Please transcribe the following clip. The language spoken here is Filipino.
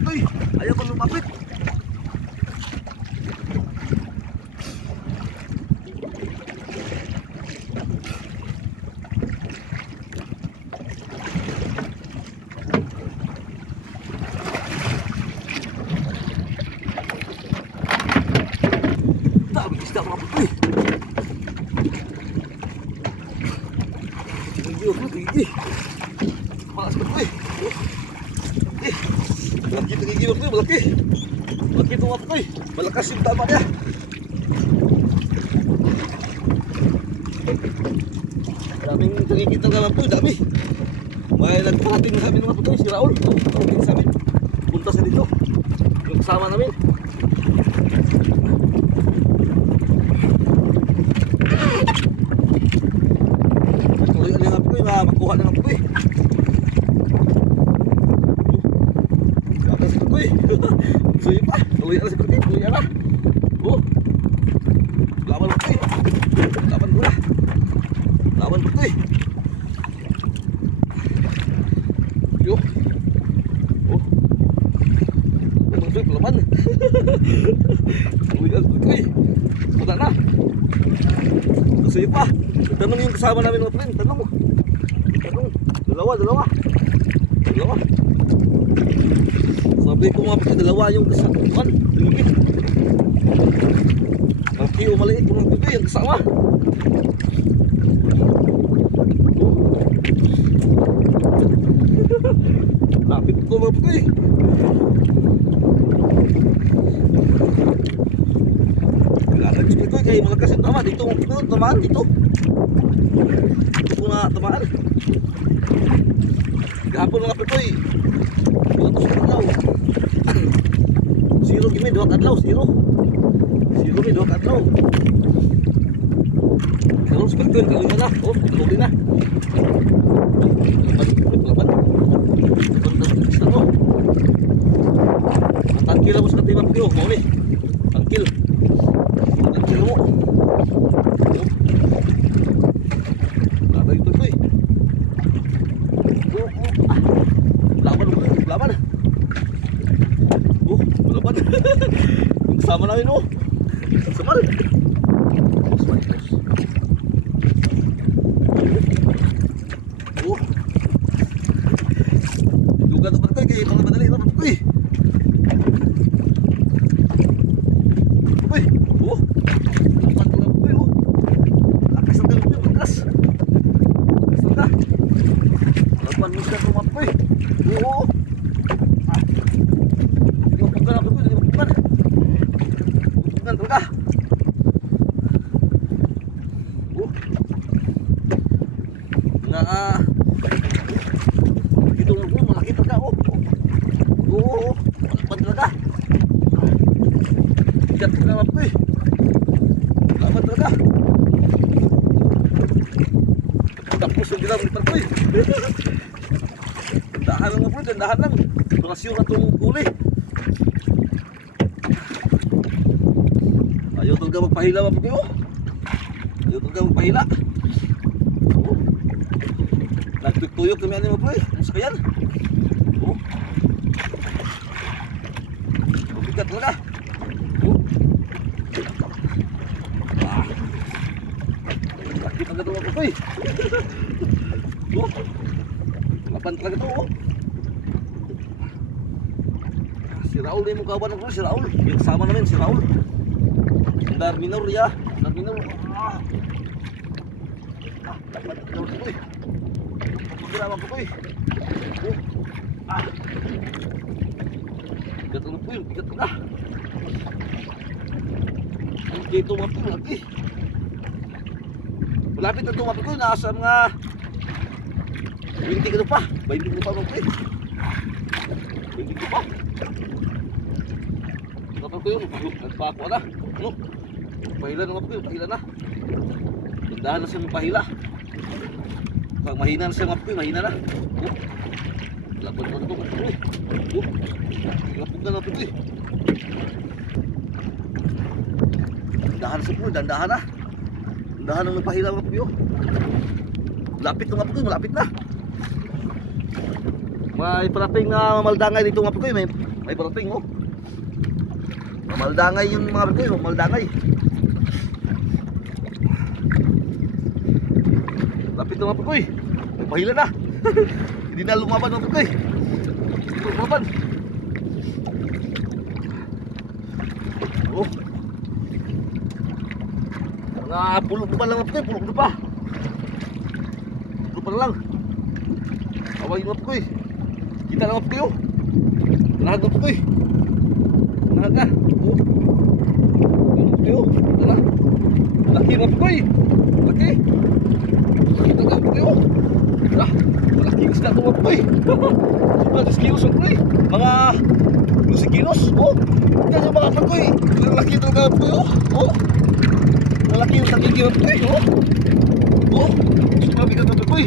Toy. Ayaw ko lumapit. Dami isda mga Toy. Tinggi. Malas ko Toy. Malaki tinggi Toy, malaki. Malaki ito mga Toy. Malakas yung tama niya. Daming tinggi talaga Toy, dami. May nagpahatin sa amin mga Toy, si Raul. Tawagin sa amin. Punta sa dito. Yung kasama namin. Tuloy alin nga Toy, makuha na ng Toy. Gatas ko Toy. Suyo pa. Tuloy alin sa Toy, tuloy alin. Oh. Laban mo Toy. Laban mo na. Laban mo Toy. Yo. Oh. Tuloy Toy, pelaban. Tuloy alin Toy. Punta na. Suyo pa. Tanong yung kasama namin mga friend. Tanong mo. Tanong. Dalawa. Sabi ko mga friend, dalawa yung kasama. Tingin. Malaki o maliit mga friend yung kasama. Lapit ko mga friend. Kailangan dito kayo malakas yung tama. Dito tamaan dito. Ito na tamaan. Gapon mga Pitoy. Wala ko sa kadlaw. Zero gimi, 2 kadlaw. Zero gimi, 2 kadlaw. Kalau seperti itu kalau mana? Oh, tuloy na. Laban. Tangkil mo sa katiba Pitoy. Mau ni. Tangkil mo. Laban ito Pitoy. Laban. Laban. Sama namin oh. Samal. Oh. Juga tu betul ke kalau badali itu betul. Woi. Oh. Lapan tu betul oh. Lakas sampai betul lakas. Sudah. Lapan muka tu betul. Oh. Bukan apa tu, bukan terkah. Nah, itu lu malaki terkah. Bukan terkah. Ikat terkah apa? Lama terkah. Tapos yung bilang terkah. Tendahan lang bro, tendahan lang. Rasyo na itong huli. Ayaw talaga magpahila mga Pitoy. Ayaw talaga magpahila. Nagtuyok kami ano mga Pitoy. Ang sakayan. Mabigat talaga. Laki talaga ito mga Pitoy. Laban talaga ito. Si Raul din mo kawan ko, si Raul. Kasama namin si Raul. Dar minor ya, dar minor. Dapat jauh Pitoy. Berapa Pitoy? Bigat na Pitoy, bigat na. Dito mga Pitoy, lagi. Malapit na ito mga Pitoy, nasa mga 20 ka pa, 20 ka pa mga Pitoy. 20 ka pa. Kapag ko yun, nagpako na. Ano? Pahila na Pitoy, pahila na. Tindahan na siya magpahila. Pag mahina na siya mga Pitoy, mahina na. Laban na ito mga Pitoy. Lapog na mga Pitoy. Tindahan sa Pitoy, dandahan na. Tindahan na magpahila mga Pitoy. Lapit na mga Pitoy, malapit na. May parating na mamaldangay dito mga Pitoy. May May parating oh. Maldangay yung mga Pepoy, oh, maldangay. Lapit na mga Pepoy. May pahila na. Hindi na lumaban mga Pepoy. Hindi na lumaban. Oh. Mga pulog na pa lang mga Pepoy, pulog na pa. Pulog pa na lang. Away mga Pepoy. Kita lang mga Pepoy oh. Nahag mga Pepoy. Nahag na. Oh. Yun mga Pepoy oh. Ito na. Laki mga Pepoy. Laki. Kita ka mga Pepoy oh. Ah, malaking isda ito mga Pepoy. Sobrang 10 kilos mga Pepoy. Mga 12 kilos. Oh. Yan yung mga Pepoy. Laki ito mga Pepoy oh. Oh. Malaki yung sakit mga Pepoy oh. Oh. Sobrang bigat mga Pepoy.